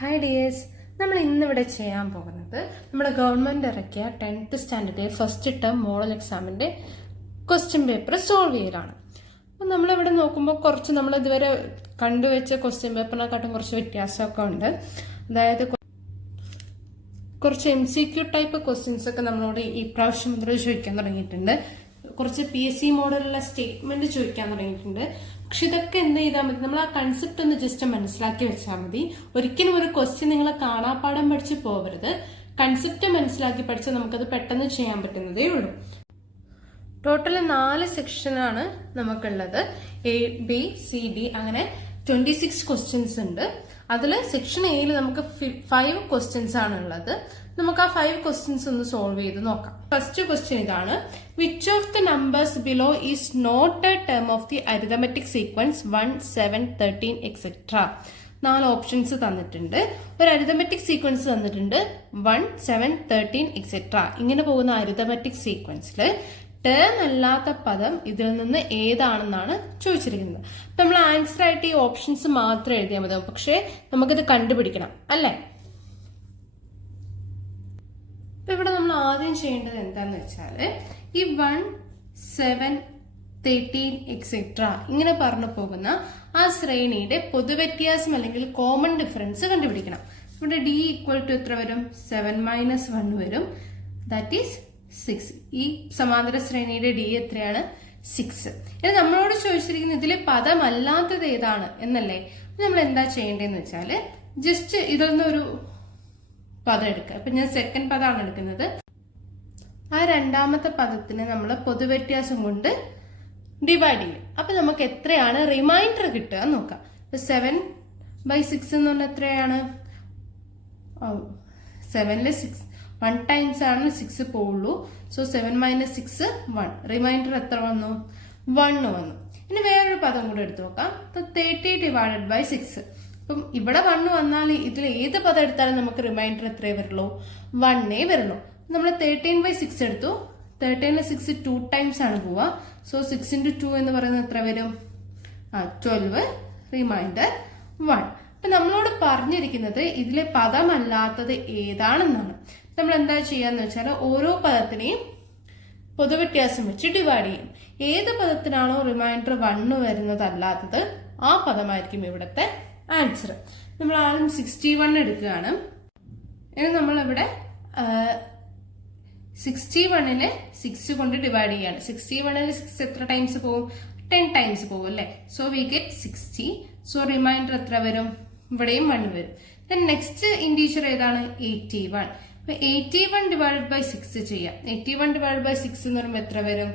Hi dears, നമ്മൾ ഇന്നിവിടെ ചെയ്യാൻ പോകുന്നത് നമ്മുടെ ഗവൺമെന്റ് ഇറക്കിയ 10th standard first term model എക്സാമിന്റെ ക്വസ്റ്റ്യൻ പേപ്പർ സോൾവ് ചെയ്യലാണ്. അപ്പം നമ്മളിവിടെ നോക്കുമ്പോൾ കുറച്ച് നമ്മൾ ഇതുവരെ കണ്ടുവച്ച ക്വസ്റ്റ്യൻ പേപ്പറിനെക്കാട്ടും കുറച്ച് വ്യത്യാസമൊക്കെ ഉണ്ട്. അതായത് കുറച്ച് MCQ ടൈപ്പ് ക്വസ്റ്റ്യൻസ് ഒക്കെ നമ്മളോട് ഈ പ്രാവശ്യം മുതൽ ചോദിക്കാൻ തുടങ്ങിയിട്ടുണ്ട്. കുറച്ച് PSC മോഡലുള്ള സ്റ്റേറ്റ്മെന്റ് ചോദിക്കാൻ തുടങ്ങിയിട്ടുണ്ട്. പക്ഷെ ഇതൊക്കെ എന്ത് ചെയ്താൽ മതി, നമ്മൾ ആ കൺസെപ്റ്റ് ഒന്ന് ജസ്റ്റ് മനസ്സിലാക്കി വെച്ചാൽ മതി. ഒരിക്കലും ഒരു ക്വസ്റ്റ്യൻ നിങ്ങൾ കാണാപ്പാഠം പഠിച്ച് പോകരുത്. കൺസെപ്റ്റ് മനസ്സിലാക്കി പഠിച്ചാൽ നമുക്കത് പെട്ടെന്ന് ചെയ്യാൻ പറ്റുന്നതേ ഉള്ളൂ. ടോട്ടൽ 4 സെക്ഷനാണ് നമുക്കുള്ളത്. ABCD അങ്ങനെ 26 ക്വസ്റ്റ്യൻസ് ഉണ്ട്. അതിൽ സെക്ഷൻ എയിൽ നമുക്ക് 5 ക്വസ്റ്റ്യൻസ് ആണ് ഉള്ളത്. നമുക്ക് ആ 5 ക്വസ്റ്റ്യൻസ് ഒന്ന് സോൾവ് ചെയ്ത് നോക്കാം. ഫസ്റ്റ് ക്വസ്റ്റ്യൻ ഇതാണ്: which of the numbers below is not a term of the arithmetic sequence 1, 7, 13 etcetera. 4 options തന്നിട്ടുണ്ട്. ഒരു അരിതമെറ്റിക് സീക്വൻസ് തന്നിട്ടുണ്ട് 1, 7, 13 എക്സെട്ര. ഇങ്ങനെ പോകുന്ന അരിതമെറ്റിക് സീക്വൻസിൽ ടേം അല്ലാത്ത പദം ഇതിൽ നിന്ന് ഏതാണെന്നാണ് ചോദിച്ചിരിക്കുന്നത്. നമ്മൾ ആൻസർ ആയിട്ട് ഈ ഓപ്ഷൻസ് മാത്രം എഴുതിയാൽ മതി. പക്ഷേ നമുക്കിത് കണ്ടുപിടിക്കണം അല്ലേ? അപ്പൊ ഇവിടെ നമ്മൾ ആദ്യം ചെയ്യേണ്ടത് എന്താന്ന് വെച്ചാല് ഈ 1, 7, 13 എക്സെട്ര ഇങ്ങനെ പറഞ്ഞു പോകുന്ന ആ ശ്രേണിയുടെ പൊതുവ്യത്യാസം അല്ലെങ്കിൽ കോമൺ ഡിഫറൻസ് കണ്ടുപിടിക്കണം. ഇവിടെ D ഈക്വൽ ടു എത്ര വരും? 7 - 1 വരും. That is 6. ഈ സമാന്തര ശ്രേണിയുടെ D എത്രയാണ്? 6. ഇനി നമ്മളോട് ചോദിച്ചിരിക്കുന്നത് ഇതിലെ പദമല്ലാത്തത് ഏതാണ് എന്നല്ലേ. നമ്മൾ എന്താ ചെയ്യേണ്ടതെന്ന് വെച്ചാല് ജസ്റ്റ് ഇതിൽ നിന്നൊരു പദം എടുക്കുക. അപ്പൊ ഞാൻ സെക്കൻഡ് പദമാണ് എടുക്കുന്നത്. ആ രണ്ടാമത്തെ പദത്തിന് നമ്മൾ പൊതുവ്യത്യാസം കൊണ്ട് ഡിവൈഡ് ചെയ്യും. അപ്പൊ നമുക്ക് എത്രയാണ് റിമൈൻഡർ കിട്ടുക നോക്കാം. 7/6 എന്ന് പറഞ്ഞാൽ എത്രയാണ്? 7ല് 6 1 ടൈംസ് ആണ് 6 പോവുള്ളൂ. സോ 7 - 6 1. റിമൈൻഡർ എത്ര വന്നു? 1 വന്നു. ഇനി വേറൊരു പദം കൂടെ എടുത്തു നോക്കാം. 30/6. അപ്പം ഇവിടെ 1 വന്നാൽ ഇതിൽ ഏത് പദം എടുത്താലും നമുക്ക് റിമൈൻഡർ എത്രയേ വരുള്ളൂ? 1 വരുള്ളൂ. നമ്മൾ 13/6 എടുത്തു. 13ല് 6 2 ടൈംസ് ആണ് പോവുക. സോ 6 × 2 എന്ന് പറയുന്നത് എത്ര വരും? 12. റിമൈൻഡർ 1. അപ്പൊ നമ്മളോട് പറഞ്ഞിരിക്കുന്നത് ഇതിലെ പദമല്ലാത്തത് ഏതാണെന്നാണ്. നമ്മൾ എന്താ ചെയ്യാന്ന് വെച്ചാൽ ഓരോ പദത്തിനെയും പൊതുവ്യത്യാസം വെച്ച് ഡിവൈഡ് ചെയ്യും. ഏത് പദത്തിനാണോ റിമൈൻഡർ 1 വരുന്നത് അല്ലാത്തത് ആ പദമായിരിക്കും ഇവിടുത്തെ ആൻസർ. നമ്മൾ ആദ്യം 61 എടുക്കുകയാണ്. ഇനി നമ്മളിവിടെ 61നെ 6 കൊണ്ട് ഡിവൈഡ് ചെയ്യാണ്. 61ൽ 6 എത്ര ടൈംസ് പോകും? 10 ടൈംസ് പോകും അല്ലെ. So we get 60. So reminder എത്ര വരും? ഇവിടെയും 1 വരും. ദെൻ നെക്സ്റ്റ് ഇൻഡീജർ ഏതാണ്? 81. അപ്പൊ 81/6 ചെയ്യാം. 81/6 എന്ന് പറയുമ്പോൾ എത്ര വരും?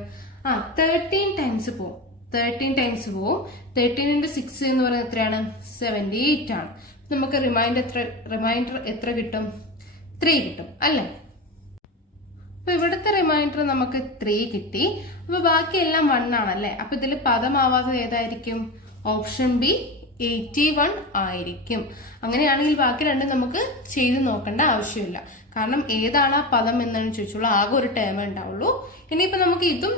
13 ടൈംസ് പോകും. 13 ടൈംസ് പോവും. 13 × 6 എന്ന് പറയുന്നത് എത്രയാണ്? 78 ആണ്. നമുക്ക് റിമൈൻഡർ എത്ര കിട്ടും? 3 കിട്ടും അല്ലേ. അപ്പൊ ഇവിടുത്തെ റിമൈൻഡർ നമുക്ക് 3 കിട്ടി. അപ്പൊ ബാക്കിയെല്ലാം 1 ആണല്ലേ. അപ്പൊ ഇതിൽ പദമാവാത്തത് ഏതായിരിക്കും? ഓപ്ഷൻ ബി 81 ആയിരിക്കും. അങ്ങനെയാണെങ്കിൽ ബാക്കി രണ്ടും നമുക്ക് ചെയ്ത് നോക്കേണ്ട ആവശ്യമില്ല. കാരണം ഏതാണ് ആ പദം എന്നാണ് ചോദിച്ചുള്ളൂ. ആകെ ഒരു ടേമേ ഉണ്ടാവുള്ളൂ. ഇനിയിപ്പോ നമുക്ക് ഇതും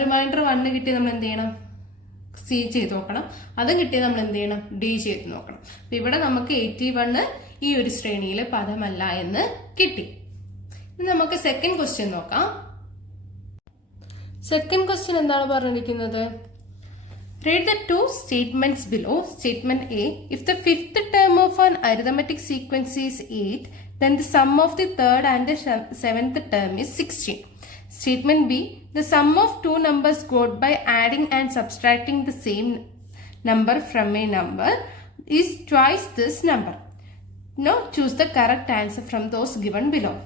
റിമൈൻഡർ 1 കിട്ടി നമ്മൾ എന്ത് ചെയ്യണം? C ചെയ്ത് നോക്കണം. അതും കിട്ടിയ നമ്മൾ എന്ത് ചെയ്യണം? D ചെയ്ത് നോക്കണം. അപ്പൊ ഇവിടെ നമുക്ക് 81 ഈ ഒരു ശ്രേണിയിലെ പദമല്ല എന്ന് കിട്ടി. ഇനി നമുക്ക് സെക്കൻഡ് ക്വസ്റ്റ്യൻ നോക്കാം. സെക്കൻഡ് ക്വസ്റ്റ്യൻ എന്താണ് പറഞ്ഞിരിക്കുന്നത്? Read the 2 statements below. Statement A: if the 5th term of an arithmetic sequence is 8, then the sum of the 3rd and the 7th term is 16. Statement B: the sum of 2 numbers got by adding and subtracting the same number from a number is twice this number. Now choose the correct answer from those given below.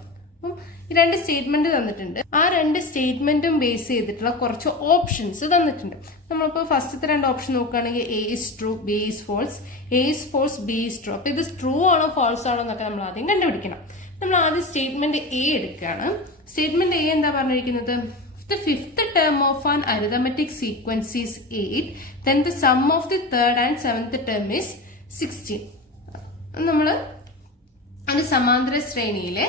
ഈ 2 statement തന്നിട്ടുണ്ട്. ആ 2 സ്റ്റേറ്റ്മെന്റും base ചെയ്തിട്ടുള്ള കുറച്ച് options തന്നിട്ടുണ്ട്. നമ്മളിപ്പോ ഫസ്റ്റത്തെ 2 option നോക്കുകയാണെങ്കിൽ A is true, B is false. A is false, B is true. അപ്പൊ ഇത് ട്രൂ ആണോ ഫോൾസ് ആണോ എന്നൊക്കെ നമ്മൾ ആദ്യം കണ്ടുപിടിക്കണം. നമ്മൾ ആദ്യം സ്റ്റേറ്റ്മെന്റ് A എടുക്കുകയാണ്. സ്റ്റേറ്റ്മെന്റ് A എന്താ പറഞ്ഞിരിക്കുന്നത്? The 5th term of an arithmetic sequence is 8, then the sum of the 3rd and 7th term is 16. നമ്മള് ഒരു സമാന്തര ശ്രേണിയിലെ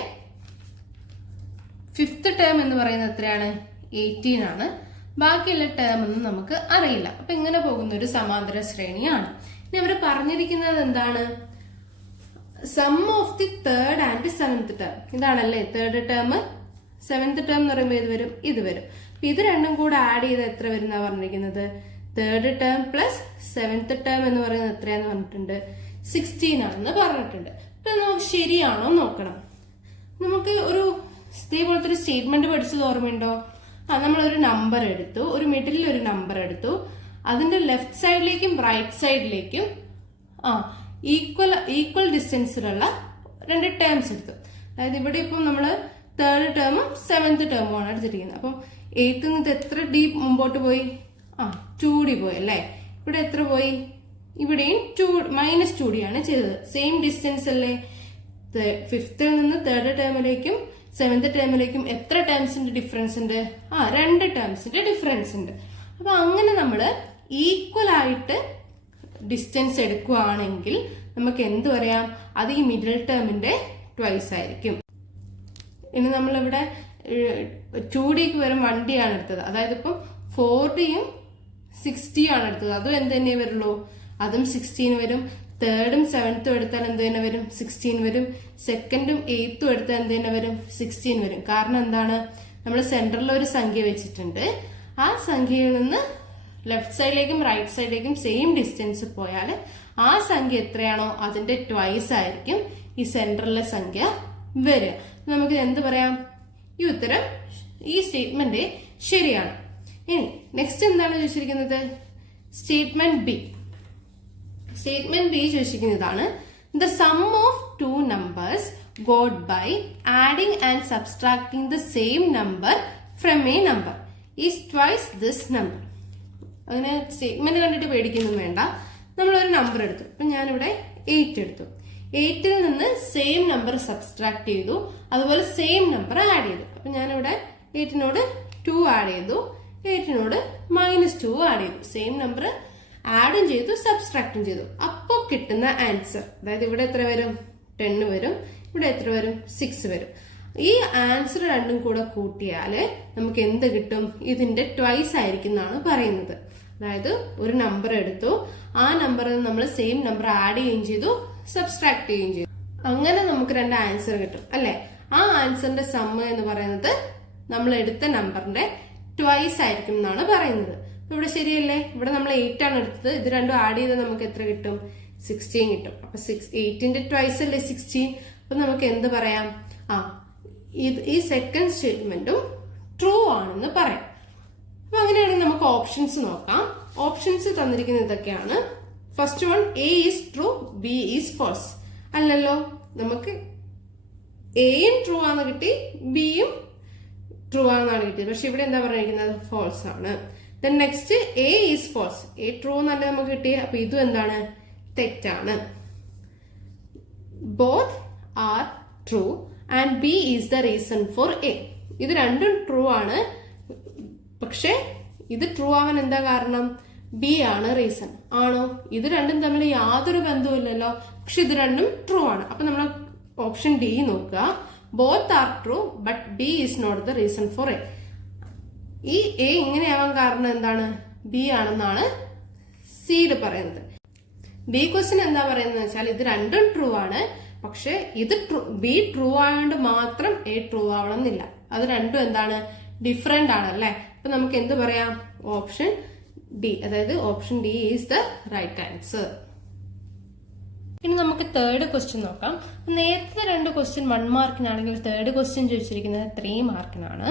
5th ടേം എന്ന് പറയുന്നത് എത്രയാണ്? 18 ആണ്. ബാക്കിയുള്ള ടേം ഒന്നും നമുക്ക് അറിയില്ല. അപ്പൊ ഇങ്ങനെ പോകുന്ന ഒരു സമാന്തര ശ്രേണിയാണ്. ഇനി അവർ പറഞ്ഞിരിക്കുന്നത് എന്താണ്? Sum of the third and seventh term. ഇതാണല്ലേ തേർഡ് ടേം. സെവൻത് ടേം എന്ന് പറയുമ്പോൾ ഇത് വരും, ഇത് വരും. ഇത് രണ്ടും കൂടെ ആഡ് ചെയ്ത് എത്ര വരുന്ന പറഞ്ഞിരിക്കുന്നത്? Third term plus seventh term എന്ന് പറയുന്നത് എത്രയാന്ന് പറഞ്ഞിട്ടുണ്ട്? 16 ആണെന്ന് പറഞ്ഞിട്ടുണ്ട്. അപ്പൊ നമുക്ക് ശരിയാണോ നോക്കണം. നമുക്ക് ഒരു ഇതേപോലത്തെ ഒരു സ്റ്റേറ്റ്മെന്റ് പഠിച്ചത് ഓർമ്മയുണ്ടോ? നമ്മളൊരു നമ്പർ എടുത്തു, ഒരു മിഡിലിൽ ഒരു നമ്പർ എടുത്തു, അതിന്റെ ലെഫ്റ്റ് സൈഡിലേക്കും റൈറ്റ് സൈഡിലേക്കും ഈക്വൽ ഡിസ്റ്റൻസിലുള്ള 2 ടേംസ് എടുത്തു. അതായത് ഇവിടെ ഇപ്പം നമ്മള് തേർഡ് ടേമും സെവൻത് ടേമും ആണ് എടുത്തിരിക്കുന്നത്. അപ്പം 8th നിന്ന് എത്ര ഡി മുമ്പോട്ട് പോയി? 2D പോയി അല്ലേ. ഇവിടെ എത്ര പോയി? ഇവിടെയും -2D ആണ് ചെയ്തത്. സെയിം ഡിസ്റ്റൻസ് അല്ലേ. 5th നിന്ന് തേർഡ് ടേമിലേക്കും സെവൻത് ടേമിലേക്കും എത്ര ടേംസിന്റെ ഡിഫറൻസ് ഉണ്ട്? 2 ടേംസിന്റെ ഡിഫറൻസ് ഉണ്ട്. അപ്പൊ അങ്ങനെ നമ്മൾ ഈക്വൽ ആയിട്ട് ഡിസ്റ്റൻസ് എടുക്കുകയാണെങ്കിൽ നമുക്ക് എന്ത് പറയാം? അത് ഈ മിഡിൽ ടേമിന്റെ ട്വൈസ് ആയിരിക്കും. ഇനി നമ്മളിവിടെ 2Dക്ക് വരും 1D ആണ് എടുത്തത്. അതായത് ഇപ്പം 4Dയും 60 ആണ് എടുത്തത്. അതും എന്ത് തന്നെ വരുള്ളൂ? അതും 16 വരും. തേർഡും സെവൻത്തും എടുത്താൽ എന്ത് തന്നെ വരും? 16 വരും. സെക്കൻഡും 8th എടുത്താൽ എന്ത് തന്നെ വരും? 16 വരും. കാരണം എന്താണ്? നമ്മൾ സെന്ററിൽ ഒരു സംഖ്യ വെച്ചിട്ടുണ്ട്. ആ സംഖ്യയിൽ നിന്ന് ലെഫ്റ്റ് സൈഡിലേക്കും റൈറ്റ് സൈഡിലേക്കും സെയിം ഡിസ്റ്റൻസ് പോയാൽ ആ സംഖ്യ എത്രയാണോ അതിന്റെ ട്വൈസ് ആയിരിക്കും ഈ സെന്ററിലെ സംഖ്യ വരിക. നമുക്ക് എന്ത് പറയാം? ഈ ഉത്തരം, ഈ സ്റ്റേറ്റ്മെന്റ് ശരിയാണ്. ഇനി നെക്സ്റ്റ് എന്താണ് ചോദിച്ചിരിക്കുന്നത്? Statement B. സ്റ്റേറ്റ്മെന്റ് ബി ചോദിച്ചിരിക്കുന്നതാണ് the sum of 2 numbers got by adding and subtracting the same number from a number is twice this number. അങ്ങനെ സ്റ്റേറ്റ്മെന്റ് കണ്ടിട്ട് പേടിക്കൊന്നും വേണ്ട. നമ്മളൊരു നമ്പർ എടുത്തു. അപ്പൊ ഞാനിവിടെ 8 എടുത്തു. 8ൽ നിന്ന് സെയിം നമ്പർ സബ്സ്ട്രാക്ട് ചെയ്തു, അതുപോലെ സെയിം നമ്പർ ആഡ് ചെയ്തു. അപ്പൊ ഞാനിവിടെ 8നോട് 2 ആഡ് ചെയ്തു, 8നോട് -2 ആഡ് ചെയ്തു. സെയിം നമ്പർ ആഡും ചെയ്തു, സബ്സ്ട്രാക്റ്റും ചെയ്തു. അപ്പൊ കിട്ടുന്ന ആൻസർ, അതായത് ഇവിടെ എത്ര വരും? 10 വരും. ഇവിടെ എത്ര വരും? 6 വരും. ഈ ആൻസർ രണ്ടും കൂടെ കൂട്ടിയാല് നമുക്ക് എന്ത് കിട്ടും? ഇതിന്റെ ട്വൈസ് ആയിരിക്കും എന്നാണ് പറയുന്നത്. അതായത് ഒരു നമ്പർ എടുത്തു, ആ നമ്പറിൽ നമ്മൾ സെയിം നമ്പർ ആഡ് ചെയ്യുകയും ചെയ്തു, സബ്സ്ട്രാക്ട് ചെയ്യുകയും ചെയ്തു. അങ്ങനെ നമുക്ക് 2 ആൻസർ കിട്ടും അല്ലെ. ആ ആൻസറിന്റെ സമ്മ് എന്ന് പറയുന്നത് നമ്മൾ എടുത്ത നമ്പറിന്റെ ട്വൈസ് ആയിരിക്കും എന്നാണ് പറയുന്നത്. ഇവിടെ ശരിയല്ലേ? ഇവിടെ നമ്മൾ 8 ആണ് എടുത്തത്. ഇത് രണ്ടും ആഡ് ചെയ്താൽ നമുക്ക് എത്ര കിട്ടും? 16 കിട്ടും. അപ്പൊ 8ന്റെ ട്വൈസ് അല്ലേ 16. അപ്പൊ നമുക്ക് എന്ത് പറയാം? ഈ സെക്കൻഡ് സ്റ്റേറ്റ്മെന്റും ട്രൂ ആണെന്ന് പറയാം. അപ്പൊ അങ്ങനെയാണെങ്കിൽ നമുക്ക് ഓപ്ഷൻസ് നോക്കാം. ഓപ്ഷൻസ് തന്നിരിക്കുന്നത് ഇതൊക്കെയാണ്. First one, A is true, B is false. അല്ലല്ലോ, നമുക്ക് എയും ട്രൂ ആണെന്ന് കിട്ടി, ബിയും ട്രൂ ആണെന്നാണ് കിട്ടിയത്. പക്ഷെ ഇവിടെ എന്താ പറഞ്ഞിരിക്കുന്നത്? ഫോൾസ് ആണ്. Then next, A is false. A true എന്നല്ല നമുക്ക് കിട്ടിയ. അപ്പൊ ഇതും എന്താണ്? തെറ്റാണ്. Both are true and B is the reason for A. ഇത് രണ്ടും ട്രൂ ആണ്. പക്ഷെ ഇത് ട്രൂ ആവാൻ എന്താ കാരണം? ബി ആണ് റീസൺ. ആണോ? ഇത് രണ്ടും തമ്മിൽ യാതൊരു ബന്ധവുമില്ലല്ലോ. പക്ഷെ ഇത് രണ്ടും ട്രൂ ആണ്. അപ്പൊ നമ്മൾ ഓപ്ഷൻ ഡി നോക്കുക. Both are true but B is not the reason for A. ഈ എ ഇങ്ങനെയാവാൻ കാരണം എന്താണ്? ബി ആണെന്നാണ് സിയിൽ പറയുന്നത്. ബി ക്വസ്റ്റ്യൻ എന്താ പറയുന്നത് വെച്ചാൽ ഇത് രണ്ടും ട്രൂ ആണ്, പക്ഷെ ഇത് ബി ട്രൂ ആയതുകൊണ്ട് മാത്രം എ ട്രൂ ആവണം എന്നില്ല. അത് രണ്ടും എന്താണ്? ഡിഫറെന്റ് ആണ് അല്ലെ. അപ്പൊ നമുക്ക് എന്ത് പറയാം? ഓപ്ഷൻ ഡി, അതായത് option D is the right answer. ഇനി നമുക്ക് തേർഡ് ക്വസ്റ്റ്യൻ നോക്കാം. നേരത്തെ 2 ക്വസ്റ്റ്യൻ 1 മാർക്കിനാണെങ്കിൽ തേർഡ് ക്വസ്റ്റ്യൻ ചോദിച്ചിരിക്കുന്നത് 3 മാർക്കിനാണ്.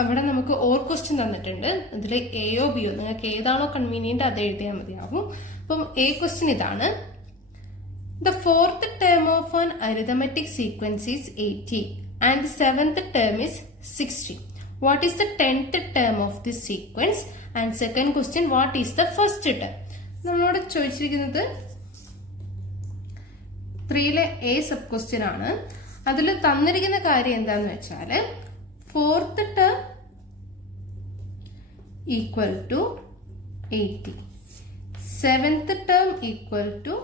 അവിടെ നമുക്ക് ഓർ ക്വസ്റ്റ്യൻ തന്നിട്ടുണ്ട്. അതിൽ എയോ ബിയോ നിങ്ങൾക്ക് ഏതാണോ കൺവീനിയന്റ് അത് എഴുതിയാൽ മതിയാവും. അപ്പം എ ക്വസ്റ്റ്യൻ ഇതാണ്. The 4th term of an arithmetic sequence is 80 and the 7th term is 60. What is the 10th term of this sequence? And second question, what is the first term? നമ്മളോട് ചോദിച്ചിരിക്കുന്നത് 3ലെ A sub question ആണ്. അതിൽ തന്നിരിക്കുന്ന കാര്യം എന്താന്ന് വെച്ചാല് 4th term equal to 80, 7th term equal to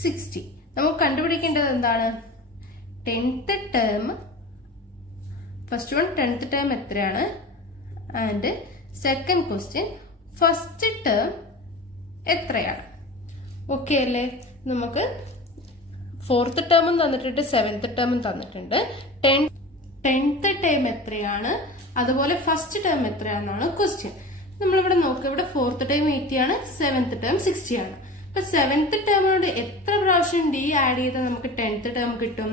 60. നമുക്ക് കണ്ടുപിടിക്കേണ്ടത് എന്താണ്? 10th term, first one 10th term എത്രയാണ്, and second question first term എത്രയാണ്. ഓക്കെ അല്ലേ? നമുക്ക് ഫോർത്ത് ടേമും തന്നിട്ടുണ്ട്, സെവൻത്ത് ടേമും തന്നിട്ടുണ്ട്. ടെൻത്ത് ടേം എത്രയാണ്, അതുപോലെ ഫസ്റ്റ് ടേം എത്രയാണെന്നാണ് ക്വസ്റ്റ്യൻ. നമ്മളിവിടെ നോക്കുക, ഇവിടെ ഫോർത്ത് ടേം 80 ആണ്, സെവൻത്ത് ടേം 60 ആണ്. അപ്പൊ സെവൻത്ത് ടേമിനോട് എത്ര പ്രാവശ്യം ഡി ആഡ് ചെയ്താൽ നമുക്ക് ടെൻത്ത് ടേം കിട്ടും?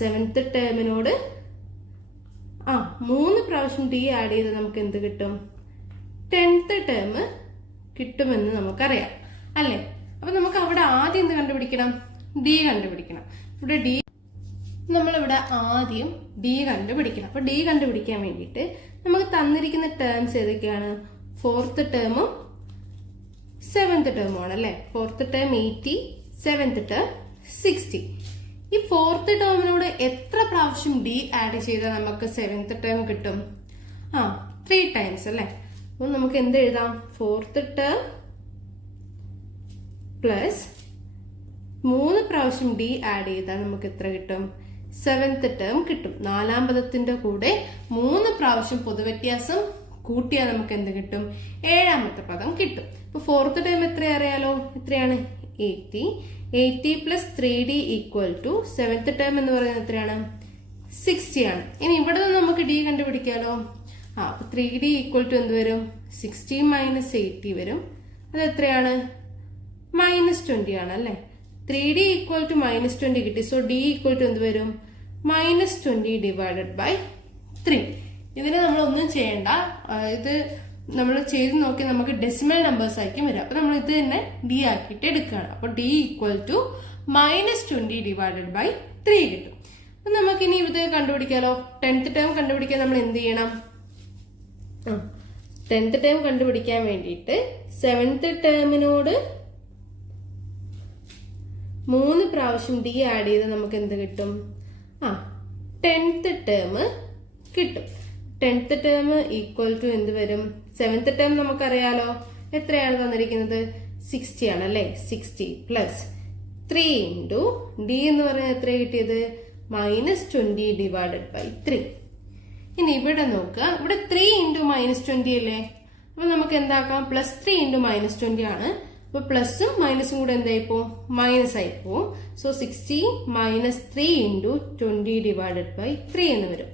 സെവൻത്ത് ടേമിനോട് 3 പ്രാവശ്യം ഡി ആഡ് ചെയ്താൽ നമുക്ക് എന്ത് കിട്ടും? ടെൻത്ത് ടേം കിട്ടുമെന്ന് നമുക്കറിയാം അല്ലേ? അപ്പൊ നമുക്ക് അവിടെ ആദ്യം എന്ത് കണ്ടുപിടിക്കണം? ഡി കണ്ടുപിടിക്കണം. നമ്മളിവിടെ ആദ്യം ഡി കണ്ടുപിടിക്കണം. അപ്പൊ ഡി കണ്ടുപിടിക്കാൻ വേണ്ടിയിട്ട് നമുക്ക് തന്നിരിക്കുന്ന ടേംസ് ഏതൊക്കെയാണ്? ഫോർത്ത് ടേമും സെവൻത്ത് ടേമും ആണ് അല്ലെ? Fourth term 80, seventh term 60. ഈ ഫോർത്ത് ടേമിനോട് എത്ര പ്രാവശ്യം ഡി ആഡ് ചെയ്താൽ നമുക്ക് സെവൻത്ത് ടേം കിട്ടും? 3 ടൈംസ് അല്ലെ? അപ്പൊ നമുക്ക് എന്ത് എഴുതാം? ഫോർത്ത് ടേം പ്ലസ് 3 പ്രാവശ്യം ഡി ആഡ് ചെയ്താൽ നമുക്ക് എത്ര കിട്ടും? സെവൻത്ത് ടേം കിട്ടും. 4ാം പദത്തിന്റെ കൂടെ 3 പ്രാവശ്യം പൊതുവ്യത്യാസം കൂട്ടിയാൽ നമുക്ക് എന്ത് കിട്ടും? 7ാമത്തെ പദം കിട്ടും. ഇപ്പൊ ഫോർത്ത് ടേം എത്ര അറിയാലോ? എത്രയാണ്? 80 plus 3d equal to seventh term എന്ന് പറയുന്നത് എത്രയാണ്? 60 ആണ്. ഇനി ഇവിടെ നിന്ന് നമുക്ക് ഡി കണ്ടുപിടിക്കാലോ. അപ്പൊ 3d ഈക്വൽ ടു എന്ത് വരും? 60 മൈനസ് 80 വരും. അത് എത്രയാണ്? -20 ആണ് അല്ലെ? 3d ഈക്വൽ ടു -20 കിട്ടി. സോ d ഈക്വൽ ടു എന്ത് വരും? -20 ഡിവൈഡഡ് ബൈ 3. ഇതിന് നമ്മൾ ഒന്നും ചെയ്യണ്ട. ഇത് നമ്മൾ ചെയ്ത് നോക്കി നമുക്ക് ഡെസിമൽ നമ്പേഴ്സ് ആയിരിക്കും വരിക. അപ്പൊ നമ്മൾ ഇത് തന്നെ ഡി ആക്കിയിട്ട് എടുക്കുകയാണ്. അപ്പൊ d equal to -20 divided by 3 കിട്ടും. അപ്പൊ നമുക്ക് ഇനി ഇത് കണ്ടുപിടിക്കാലോ. 10th ടേം കണ്ടുപിടിക്കാൻ നമ്മൾ എന്ത് ചെയ്യണം? 10th ടേം കണ്ടുപിടിക്കാൻ വേണ്ടിയിട്ട് 7th ടേമിനോട് 3 പ്രാവശ്യം ഡി ആഡ് ചെയ്ത് നമുക്ക് എന്ത് കിട്ടും? 10th ടേം കിട്ടും. 10th ടേം ഈക്വൽ ടു എന്ത് വരും? 7th ടേം നമുക്കറിയാലോ. എത്രയാണ് തന്നിരിക്കുന്നത്? 60 ആണ് അല്ലെ? 60 പ്ലസ് 3 ഇൻറ്റു ഡി എന്ന് പറയുന്നത് എത്ര കിട്ടിയത്? -20 ഡിവൈഡഡ് ബൈ 3. ഇനി ഇവിടെ നോക്കുക, ഇവിടെ 3 ഇൻറ്റു -20 അല്ലേ? അപ്പൊ നമുക്ക് എന്താക്കാം? പ്ലസ് 3 ഇൻറ്റു -20 ആണ്. അപ്പൊ പ്ലസും മൈനസും കൂടെ എന്തായി പോവും? മൈനസ് ആയി പോവും. So 60 minus 3 into 20 divided by 3 എന്ന് വരും.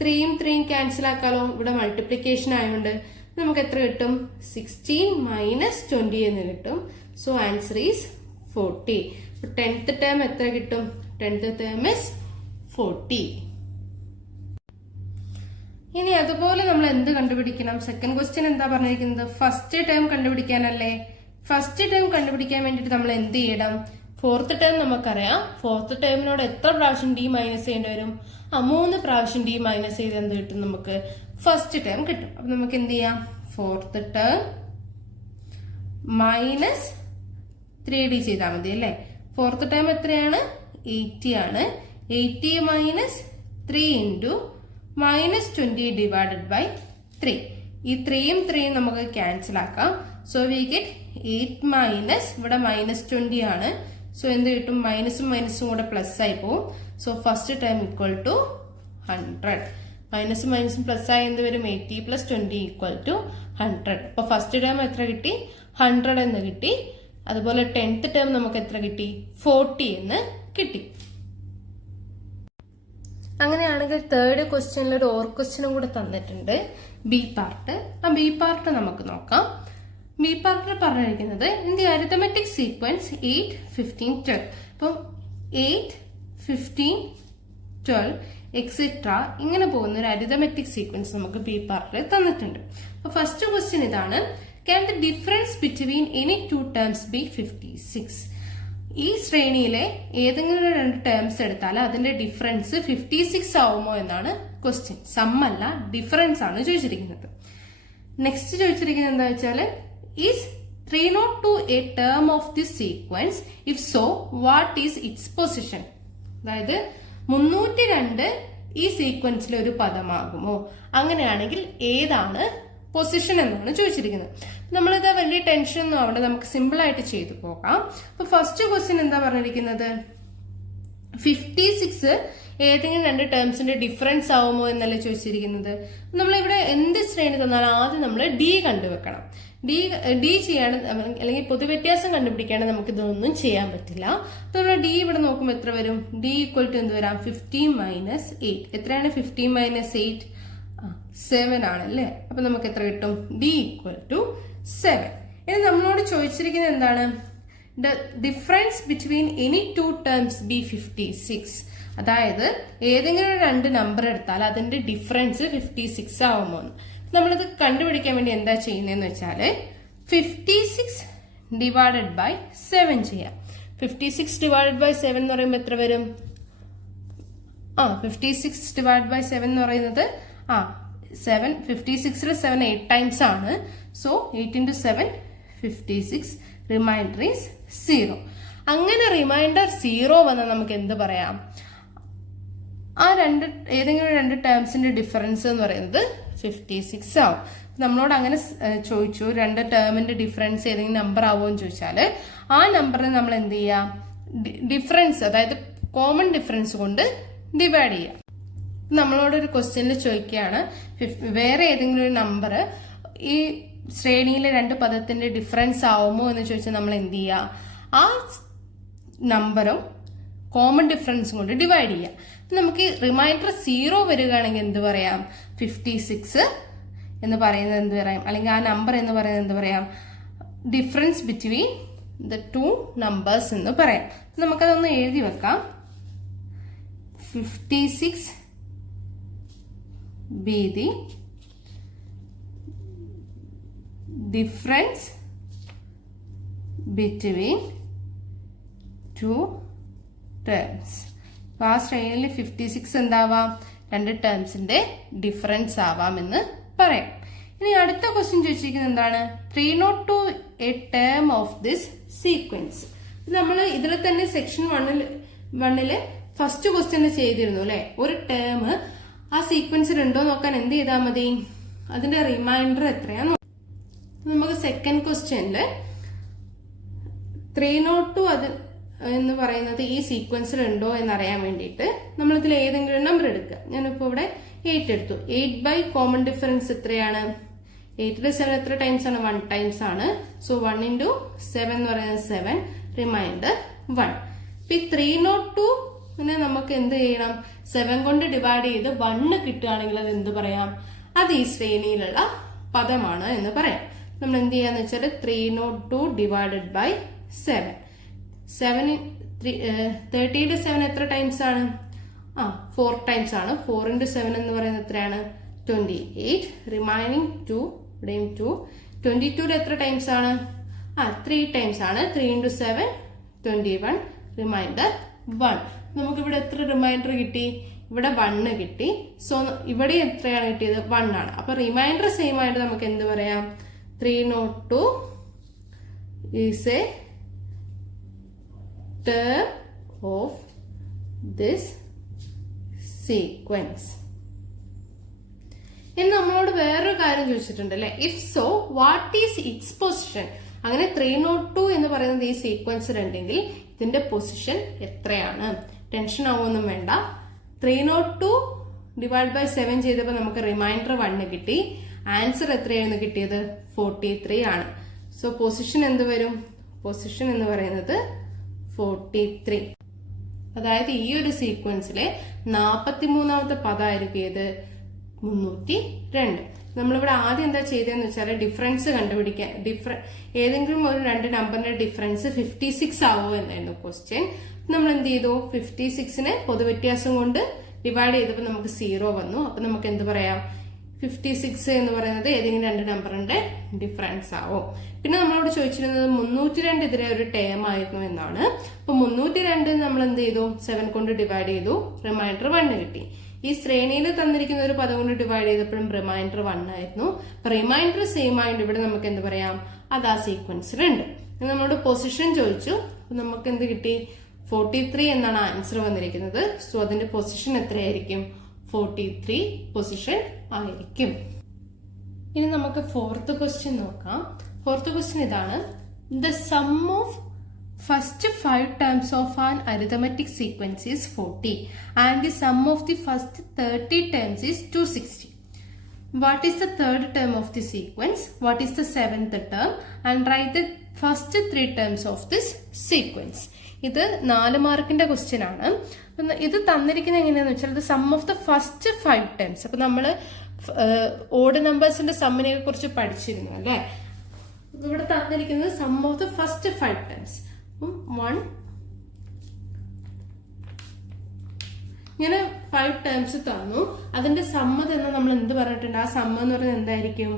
3യും 3യും ക്യാൻസൽ ആക്കാലോ. ഇവിടെ മൾട്ടിപ്ലിക്കേഷൻ ആയതുകൊണ്ട് നമുക്ക് എത്ര കിട്ടും? 16 മൈനസ് 20 എന്ന് കിട്ടും. So answer is 40. 10th term എത്ര കിട്ടും? 10th term is 40. ഇനി അതുപോലെ നമ്മൾ എന്ത് കണ്ടുപിടിക്കണം? സെക്കൻഡ് ക്വസ്റ്റ്യൻ എന്താ പറഞ്ഞിരിക്കുന്നത്? ഫസ്റ്റ് ടേം കണ്ടുപിടിക്കാനല്ലേ? ഫസ്റ്റ് ടേം കണ്ടുപിടിക്കാൻ വേണ്ടിയിട്ട് നമ്മൾ എന്ത് ചെയ്യണം? ഫോർത്ത് ടേം നമുക്കറിയാം. ഫോർത്ത് ടേമിനോട് എത്ര പ്രാവശ്യം ഡി മൈനസ് ചെയ്യേണ്ടി വരും? 3 പ്രാവശ്യം ഡി മൈനസ് ചെയ്ത് എന്ത് കിട്ടും? നമുക്ക് ഫസ്റ്റ് ടേം കിട്ടും. അപ്പൊ നമുക്ക് എന്ത് ചെയ്യാം? ഫോർത്ത് ടേം മൈനസ് 3d ചെയ്താൽ മതി അല്ലെ? ഫോർത്ത് ടേം എത്രയാണ്? 80 ആണ്. 80 മൈനസ് 3 ഇൻറ്റു -20 ഡിവൈഡഡ് ബൈ 3. ഈ 3യും 3യും നമുക്ക് ക്യാൻസൽ ആക്കാം. സോ വി ഗെറ്റ് 8 മൈനസ്, ഇവിടെ -20 ആണ്. സോ എന്ത് കിട്ടും? മൈനസും മൈനസും കൂടെ പ്ലസ് ആയി പോവും. So first time equal to 100. മൈനസും മൈനസും പ്ലസ് ആയി എന്ത് വരും? 80 പ്ലസ് 20 ഈക്വൽ ടു 100. അപ്പൊ ഫസ്റ്റ് ടേം എത്ര കിട്ടി? 100 എന്ന് കിട്ടി. അതുപോലെ 10th ടേം നമുക്ക് എത്ര കിട്ടി? 40 എന്ന് കിട്ടി. അങ്ങനെയാണെങ്കിൽ തേർഡ് ക്വസ്റ്റ്യനിൽ ഒരു ഓർ ക്വസ്റ്റ്യനും കൂടെ തന്നിട്ടുണ്ട്, ബി പാർട്ട്. ആ ബി പാർട്ട് നമുക്ക് നോക്കാം. ബി പാർട്ടിൽ പറഞ്ഞിരിക്കുന്നത് ഇൻ ദി അരിത്തമെറ്റിക് സീക്വൻസ് 8, 15, 12. അപ്പം 8, 15, 12 എക്സെട്ര ഇങ്ങനെ പോകുന്ന ഒരു അരിത്തമെറ്റിക് സീക്വൻസ് നമുക്ക് ബി പാർട്ടിൽ തന്നിട്ടുണ്ട്. അപ്പൊ ഫസ്റ്റ് ക്വസ്റ്റ്യൻ ഇതാണ്, can the difference between any 2 terms be 56? ഈ ശ്രേണിയിലെ ഏതെങ്കിലും 2 ടേംസ് എടുത്താൽ അതിന്റെ ഡിഫറൻസ് 56 ആവുമോ എന്നാണ് ക്വസ്റ്റ്യൻ. സം അല്ല, ഡിഫറൻസ് ആണ് ചോദിച്ചിരിക്കുന്നത്. നെക്സ്റ്റ് ചോദിച്ചിരിക്കുന്നത് എന്താ വെച്ചാൽ, is 302 A term of the sequence? If so what is it's position? അതായത് 302 ഈ സീക്വൻസിലെ ഒരു പദമാകുമോ? അങ്ങനെയാണെങ്കിൽ ഏതാണ് പൊസിഷൻ എന്നാണ് ചോദിച്ചിരിക്കുന്നത്. നമ്മളിത് വലിയ ടെൻഷൻ ഒന്നും ആവണ്ട, നമുക്ക് സിമ്പിൾ ആയിട്ട് ചെയ്തു പോകാം. അപ്പൊ ഫസ്റ്റ് ക്വസ്റ്റ്യൻ എന്താ പറഞ്ഞിരിക്കുന്നത്? 56 ഏതെങ്കിലും 2 ടേംസിന്റെ ഡിഫറൻസ് ആവുമോ എന്നല്ലേ ചോദിച്ചിരിക്കുന്നത്. നമ്മളിവിടെ എന്ത് ശ്രേണി തന്നാലും ആദ്യം നമ്മൾ ഡി കണ്ടുവെക്കണം. ഡി ചെയ്യാണ് അല്ലെങ്കിൽ പൊതുവ്യത്യാസം കണ്ടുപിടിക്കാണ് നമുക്ക് ഇതൊന്നും ചെയ്യാൻ പറ്റില്ല. അപ്പോൾ ഡി ഇവിടെ നോക്കുമ്പോൾ എത്ര വരും? ഡി ഈക്വൽ ടു എന്ത് വരാം? 50 മൈനസ് 8. എത്രയാണ് 50 മൈനസ് 8? 7 ആണല്ലേ. അപ്പൊ നമുക്ക് എത്ര കിട്ടും? D equal to 7. ഇനി നമ്മളോട് ചോദിച്ചിരിക്കുന്നത് എന്താണ്? The difference between any two terms be 56. അതായത് ഏതെങ്കിലും രണ്ട് നമ്പർ എടുത്താൽ അതിന്റെ ഡിഫറൻസ് 56 ആവുമോ? നമ്മളിത് കണ്ടുപിടിക്കാൻ വേണ്ടി എന്താ ചെയ്യുന്നതെന്ന് വെച്ചാൽ 56 ഡിവൈഡഡ് ബൈ 7 ചെയ്യാം. 56 ഡിവൈഡഡ് ബൈ 7 എന്ന് പറയുമ്പോൾ എത്ര വരും? 56 ഡിവൈഡ് ബൈ 7 എന്ന് പറയുന്നത് 7. 56ൽ 7 8 ടൈംസ് ആണ്. So 8 into 7 56. Reminder is 0. അങ്ങനെ റിമൈൻഡർ 0 വന്നാൽ നമുക്ക് എന്ത് പറയാം? ഏതെങ്കിലും രണ്ട് ടേംസിന്റെ ഡിഫറൻസ് എന്ന് പറയുന്നത് 56 ആവും. നമ്മളോട് അങ്ങനെ ചോദിച്ചു, രണ്ട് ടേമിന്റെ ഡിഫറൻസ് ഏതെങ്കിലും നമ്പർ ആവുമോ എന്ന് ചോദിച്ചാൽ ആ നമ്പറിനെ നമ്മൾ എന്ത് ചെയ്യാം? ഡിഫറൻസ്, അതായത് കോമൺ ഡിഫറൻസ് കൊണ്ട് ഡിവൈഡ് ചെയ്യാം. നമ്മളോട് ഒരു ക്വസ്റ്റ്യനിൽ ചോദിക്കുകയാണ് വേറെ ഏതെങ്കിലും ഒരു നമ്പർ ഈ ശ്രേണിയിലെ രണ്ട് പദത്തിന്റെ ഡിഫറൻസ് ആവുമോ എന്ന് ചോദിച്ചാൽ നമ്മൾ എന്ത് ചെയ്യുക? ആ നമ്പറും കോമൺ ഡിഫറൻസും കൊണ്ട് ഡിവൈഡ് ചെയ്യാം. നമുക്ക് റിമൈൻഡർ 0 വരികയാണെങ്കിൽ എന്ത് പറയാം? 56 എന്ന് പറയുന്നത് എന്ത് പറയാം? അല്ലെങ്കിൽ ആ നമ്പർ എന്ന് പറയുന്നത് എന്ത് പറയാം? Difference between the two numbers എന്ന് പറയാം. നമുക്കതൊന്ന് എഴുതി വെക്കാം. 56 be the difference between two terms. ആ ശ്രേണിയിൽ 56 എന്താവാം? രണ്ട് ടേംസിന്റെ ഡിഫറൻസ് ആവാമെന്ന് പറയാം. ഇനി അടുത്ത ക്വസ്റ്റ്യൻ ചോദിച്ചിരിക്കുന്നത് എന്താണ്? 302 A term of this sequence. നമ്മൾ ഇതിൽ തന്നെ സെക്ഷൻ 1 ഫസ്റ്റ് ക്വസ്റ്റ്യൻ ചെയ്തിരുന്നു അല്ലെ? ഒരു ടേം ആ സീക്വൻസിൽ ഉണ്ടോ നോക്കാൻ എന്ത് ചെയ്താൽ മതി? അതിന്റെ റിമൈൻഡർ എത്രയാന്ന് നമുക്ക് സെക്കൻഡ് ക്വസ്റ്റ്യനില് 302 അത് എന്ന് പറയുന്നത് ഈ സീക്വൻസിൽ ഉണ്ടോ എന്നറിയാൻ വേണ്ടിയിട്ട് നമ്മൾ ഇതിൽ ഏതെങ്കിലും നമ്പർ എടുക്കുക. ഞാനിപ്പോ ഇവിടെ 8 എടുത്തു. 8 ബൈ കോമൺ ഡിഫറൻസ് എത്രയാണ്? 8 7 എത്ര ടൈംസ് ആണ്? 1 ടൈംസ് ആണ്. സോ 1 into 7 എന്ന് പറയുന്നത് 7, റിമൈൻഡർ 1. ഇപ്പൊ ഈ 302 നമുക്ക് എന്ത് ചെയ്യണം? 7 കൊണ്ട് ഡിവൈഡ് ചെയ്ത് 1 കിട്ടുകയാണെങ്കിൽ അത് എന്ത് പറയാം? അത് ഈ ശ്രേണിയിലുള്ള പദമാണ് എന്ന് പറയാം. നമ്മൾ എന്ത് ചെയ്യാന്ന് വെച്ചാൽ 302 ഡിവൈഡഡ് ബൈ 7. 30 7 എത്ര ടൈംസ് ആണ്? 4 ടൈംസ് ആണ്. 4 into 7 എന്ന് പറയുന്നത് എത്രയാണ്? 28. റിമൈനിങ് 2, ഇവിടെയും 2. 22 എത്ര ടൈംസ് ആണ്? 3 ടൈംസ് ആണ്. 3 into 7 21, റിമൈൻഡർ 1. നമുക്ക് ഇവിടെ എത്ര റിമൈൻഡർ കിട്ടി? ഇവിടെ 1 കിട്ടി. സോ ഇവിടെ എത്രയാണ് കിട്ടിയത്? 1 ആണ്. അപ്പൊ റിമൈൻഡർ സെയിം ആയിട്ട് നമുക്ക് എന്ത് പറയാം? 302 is a term of this sequence. ഇനി നമ്മളോട് വേറൊരു കാര്യം ചോദിച്ചിട്ടുണ്ട് അല്ലെ? If so what is it's position? അങ്ങനെ 302 എന്ന് പറയുന്നത് ഈ സീക്വൻസിൽ ഉണ്ടെങ്കിൽ ഇതിന്റെ പൊസിഷൻ എത്രയാണ്? ടെൻഷൻ ആവുമൊന്നും വേണ്ട. 302 ഡിവൈഡ് ബൈ 7 ചെയ്തപ്പോൾ നമുക്ക് റിമൈൻഡർ 1 കിട്ടി. ആൻസർ എത്രയാണ് കിട്ടിയത്? 43 ആണ്. സോ പൊസിഷൻ എന്ത് വരും? പൊസിഷൻ എന്ന് പറയുന്നത് 43. അതായത് ഈ ഒരു സീക്വൻസിലെ 43ാമത്തെ പദമായിരിക്കും ഏത്? 302. നമ്മളിവിടെ ആദ്യം എന്താ ചെയ്തതെന്ന് വെച്ചാൽ ഡിഫറൻസ് കണ്ടുപിടിക്കാൻ. ഏതെങ്കിലും ഒരു രണ്ട് നമ്പറിന്റെ ഡിഫറൻസ് 56 ആവോ എന്നായിരുന്നു ക്വസ്റ്റ്യൻ. നമ്മൾ എന്ത് ചെയ്തു? 56നെ പൊതുവ്യത്യാസം കൊണ്ട് ഡിവൈഡ് ചെയ്തപ്പോൾ നമുക്ക് 0 വന്നു. അപ്പൊ നമുക്ക് എന്ത് പറയാം? 56 എന്ന് പറയുന്നത് ഏതെങ്കിലും രണ്ട് നമ്പറിന്റെ ഡിഫറൻസ് ആവും. പിന്നെ നമ്മളോട് ചോദിച്ചിരുന്നത് 302 ഇതിലെ ഒരു ടേം ആയിരുന്നു എന്നാണ്. അപ്പൊ 302 നമ്മൾ എന്ത് ചെയ്തു? 7 കൊണ്ട് ഡിവൈഡ് ചെയ്തു. റിമൈൻഡർ 1 കിട്ടി. ഈ ശ്രേണിയിൽ തന്നിരിക്കുന്ന ഒരു പദം കൊണ്ട് ഡിവൈഡ് ചെയ്തപ്പോഴും റിമൈൻഡർ 1 ആയിരുന്നു. അപ്പൊ റിമൈൻഡർ സെയിം ആയിട്ട് ഇവിടെ നമുക്ക് എന്ത് പറയാം? അത് ആ സീക്വൻസിലുണ്ട്. നമ്മളോട് പൊസിഷൻ ചോദിച്ചു. നമുക്ക് എന്ത് കിട്ടി? 43 എന്നാണ് ആൻസർ വന്നിരിക്കുന്നത്. സോ അതിന്റെ പൊസിഷൻ എത്രയായിരിക്കും? 43 പൊസിഷൻ ആയിരിക്കും. ഇനി നമുക്ക് ഫോർത്ത് ക്വസ്റ്റ്യൻ നോക്കാം. ഫോർത്ത് ക്വസ്റ്റ്യൻ ഇതാണ്. The sum of first 5 terms of an arithmetic sequence is 40 and the sum of the first 30 terms is 260. what is the third term of the sequence, what is the seventh term, and write the first 3 terms of this sequence. ഇത് 4 മാർക്കിന്റെ question ആണ്. ഇത് തന്നിരിക്കുന്നത് എങ്ങനെയാന്ന് വെച്ചാൽ ഇത് sum of the first 5 terms. അപ്പൊ നമ്മള് ഓഡ് നമ്പേഴ്സിന്റെ സമ്മിനെ കുറിച്ച് പഠിച്ചിരുന്നു അല്ലെ. ഇവിടെ തന്നിരിക്കുന്നത് sum of the first 5 terms. 1 ഇങ്ങനെ 5 ടേംസ് തന്നു. അതിന്റെ സമ്മ തന്നെ നമ്മൾ എന്ത് പറഞ്ഞിട്ടുണ്ട്? ആ സമ്മ എന്ന് പറയുന്നത് എന്തായിരിക്കും?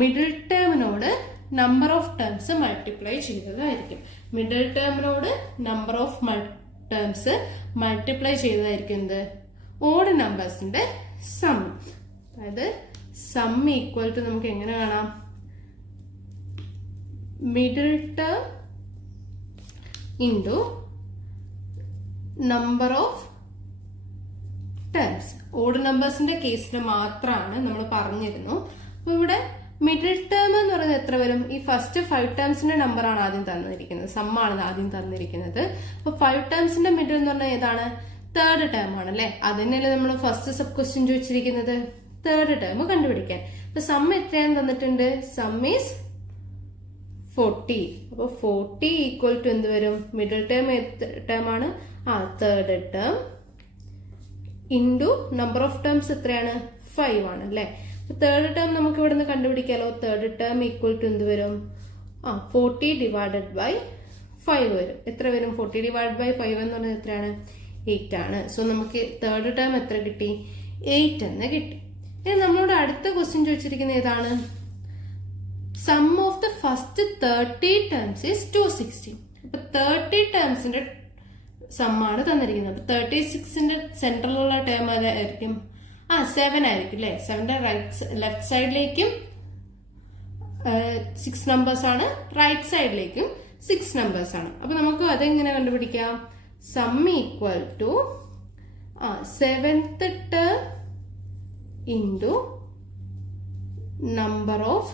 മിഡിൽ ടേമിനോട് നമ്പർ ഓഫ് ടേംസ് മൾട്ടിപ്ലൈ ചെയ്തതായിരിക്കും. മിഡിൽ ടേമിനോട് നമ്പർ ഓഫ് ടേംസ് മൾട്ടിപ്ലൈ ചെയ്തതായിരിക്കും എന്ത്? ഓഡ് നമ്പേഴ്സിന്റെ സം. അതായത് സം ഈക്വൽ ടു നമുക്ക് എങ്ങനെ കാണാം? Middle term into number of terms. Odd നമ്പേഴ്സിന്റെ കേസിൽ മാത്രമാണ് നമ്മൾ പറഞ്ഞിരുന്നു. അപ്പൊ ഇവിടെ മിഡിൽ ടേം എന്ന് പറയുന്നത് എത്ര വരും? ഈ ഫസ്റ്റ് 5 ടേംസിന്റെ നമ്പർ ആണ് ആദ്യം തന്നിരിക്കുന്നത്, സമ്മാണ് ആദ്യം തന്നിരിക്കുന്നത്. അപ്പൊ 5 ടേംസിന്റെ മിഡിൽ എന്ന് പറഞ്ഞാൽ ഏതാണ്? തേർഡ് ടേം ആണ് അല്ലെ. അതിനല്ലേ നമ്മൾ ഫസ്റ്റ് സബ് ക്വസ്റ്റ്യൻ ചോദിച്ചിരിക്കുന്നത്, തേർഡ് ടേം കണ്ടുപിടിക്കാൻ. അപ്പൊ സം എത്രയാണെന്ന് തന്നിട്ടുണ്ട്? Some is 40. അപ്പൊ 40 ഈക്വൽ ടു എന്ത് വരും? മിഡിൽ ടേം ആണ് third term into number of terms എത്രയാണ്? 5 ആണ് അല്ലെ. തേർഡ് ടേം നമുക്ക് ഇവിടെ നിന്ന് കണ്ടുപിടിക്കാലോ. തേർഡ് ടേം ഈക്വൽ ടു എന്ത് വരും? 40 ഡിവൈഡഡ് ബൈ 5 വരും. എത്ര വരും? 40 ഡിവൈഡ് ബൈ 5 എന്ന് പറയുന്നത് എത്രയാണ്? 8 ആണ്. സോ നമുക്ക് തേർഡ് ടേം എത്ര കിട്ടി? 8 എന്ന് കിട്ടി. ഇനി നമ്മളോട് അടുത്ത ക്വസ്റ്റ്യൻ ചോദിച്ചിരിക്കുന്നത് ഏതാണ്? Sum of the first 30 terms is 260. അപ്പൊ 30 ടേംസിന്റെ സമ്മാണ് തന്നിരിക്കുന്നത്. 36ന്റെ സെന്ററിലുള്ള ടേം ഏതായിരിക്കും? 7 ആയിരിക്കും അല്ലെ. 7ന്റെ ലെഫ്റ്റ് സൈഡിലേക്കും 6 നമ്പേഴ്സ് ആണ്, റൈറ്റ് സൈഡിലേക്കും 6 നമ്പേഴ്സ് ആണ്. അപ്പൊ നമുക്ക് അതെങ്ങനെ കണ്ടുപിടിക്കാം? Sum equal to 7th term into number of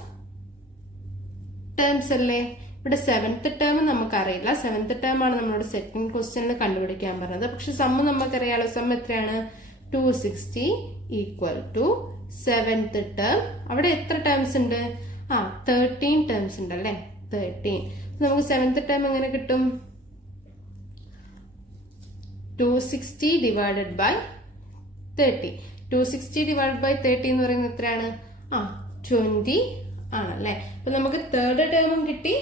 terms അല്ലേ. ഇവിടെ 7th ടേം നമുക്കറിയില്ല. 7th ടേം ആണ് നമ്മളോട് സെക്കൻഡ് ക്വസ്റ്റ്യനിൽ കണ്ടുപിടിക്കാൻ പറഞ്ഞത്. പക്ഷെ സമ്മ് നമുക്കറിയാലോ. സം എത്രയാണ്? 260 ഈക്വൽ ടു 7th ടേം. അവിടെ എത്ര ടേംസ് ഉണ്ട്? 13 ടേംസ് ഉണ്ട് അല്ലെ. 13. നമുക്ക് 7th ടേം എങ്ങനെ കിട്ടും? 260 ഡിവൈഡഡ് ബൈ 30. 260 ഡിവൈഡഡ് ബൈ 30 എന്ന് പറയുന്നത് എത്രയാണ്? 20 ആണല്ലേ. അപ്പൊ നമുക്ക് തേർഡ് ടേമും കിട്ടി,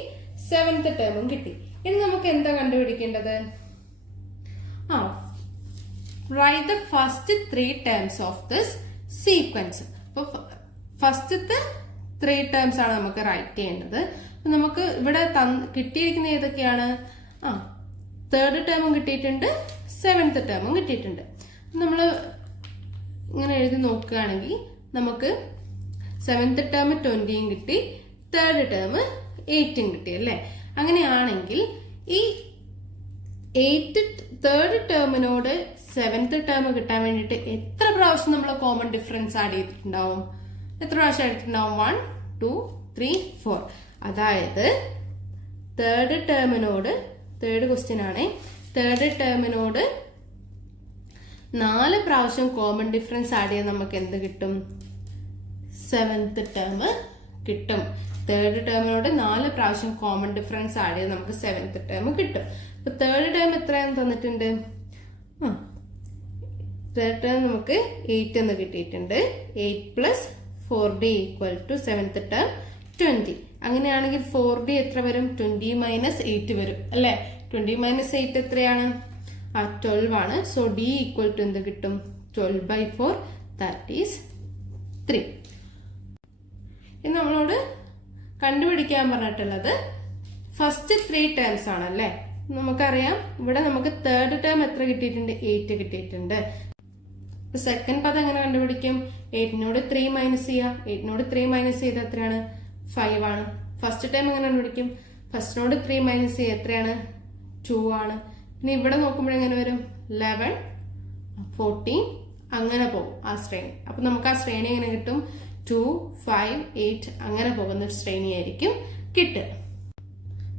7th ടേമും കിട്ടി. ഇനി നമുക്ക് എന്താ കണ്ടുപിടിക്കേണ്ടത്? write the first 3 terms of this sequence. അപ്പൊ ഫസ്റ്റത്തെ 3 terms ആണ് നമുക്ക് റൈറ്റ് ചെയ്യേണ്ടത്. അപ്പൊ നമുക്ക് ഇവിടെ കിട്ടിയിരിക്കുന്ന ഏതൊക്കെയാണ്? തേർഡ് ടേമും കിട്ടിയിട്ടുണ്ട്, 7th ടേമും കിട്ടിയിട്ടുണ്ട്. നമ്മൾ ഇങ്ങനെ എഴുതി നോക്കുകയാണെങ്കിൽ നമുക്ക് 7th ടേം 20 കിട്ടി, തേർഡ് ടേം 8 കിട്ടി അല്ലേ. അങ്ങനെയാണെങ്കിൽ ഈ തേർഡ് ടേമിനോട് 7th ടേം കിട്ടാൻ വേണ്ടിയിട്ട് എത്ര പ്രാവശ്യം നമ്മൾ കോമൺ ഡിഫറൻസ് ആഡ് ചെയ്തിട്ടുണ്ടാവും? എത്ര പ്രാവശ്യം എടുത്തിട്ടുണ്ടാവും? 1 2 3 4. അതായത് തേർഡ് ടേമിനോട്, തേർഡ് ക്വസ്റ്റ്യൻ ആണ്, തേർഡ് ടേമിനോട് 4 പ്രാവശ്യം കോമൺ ഡിഫറൻസ് ആഡ് ചെയ്യാൻ നമുക്ക് എന്ത് കിട്ടും? 7th ടേം കിട്ടും. തേർഡ് ടേമിനോട് 4 പ്രാവശ്യം കോമൺ ഡിഫറൻസ് ആഡ് ചെയ്ത് നമുക്ക് 7th ടേം കിട്ടും. അപ്പൊ തേർഡ് ടേം എത്രയാണെന്ന് തന്നിട്ടുണ്ട്? തേർഡ് ടേം നമുക്ക് 8 എന്ന് കിട്ടിയിട്ടുണ്ട്. 8 plus 4d equal to 7th term 20. അങ്ങനെയാണെങ്കിൽ 4d എത്ര വരും? 20 മൈനസ് 8 വരും അല്ലെ. 20 മൈനസ് 8 എത്രയാണ്? 12 ആണ്. സോ d ഈക്വൽ ടു എന്ത് കിട്ടും? 12/4, ദാറ്റ് ഈസ് 3. ഇനി നമ്മളോട് കണ്ടുപിടിക്കാൻ പറഞ്ഞിട്ടുള്ളത് ഫസ്റ്റ് 3 ടേംസ് ആണല്ലേ. നമുക്കറിയാം ഇവിടെ നമുക്ക് തേർഡ് ടേം എത്ര കിട്ടിയിട്ടുണ്ട്? 8 കിട്ടിയിട്ടുണ്ട്. സെക്കൻഡ് പദം എങ്ങനെ കണ്ടുപിടിക്കും? 8നോട് 3 മൈനസ് ചെയ്യുക. 8നോട് 3 മൈനസ് ചെയ്ത് എത്രയാണ്? 5 ആണ്. ഫസ്റ്റ് ടൈം എങ്ങനെ കണ്ടുപിടിക്കും? ഫസ്റ്റിനോട് 3 മൈനസ് ചെയ്യുക എത്രയാണ്? 2 ആണ്. ഇനി ഇവിടെ നോക്കുമ്പോൾ എങ്ങനെ വരും? 11 14 അങ്ങനെ പോകും ആ ശ്രേണി. അപ്പൊ നമുക്ക് ആ ശ്രേണി എങ്ങനെ കിട്ടും? 2 5 8 അങ്ങനെ പോകുന്ന ഒരു ശ്രേണിയായിരിക്കും കിട്ടുക.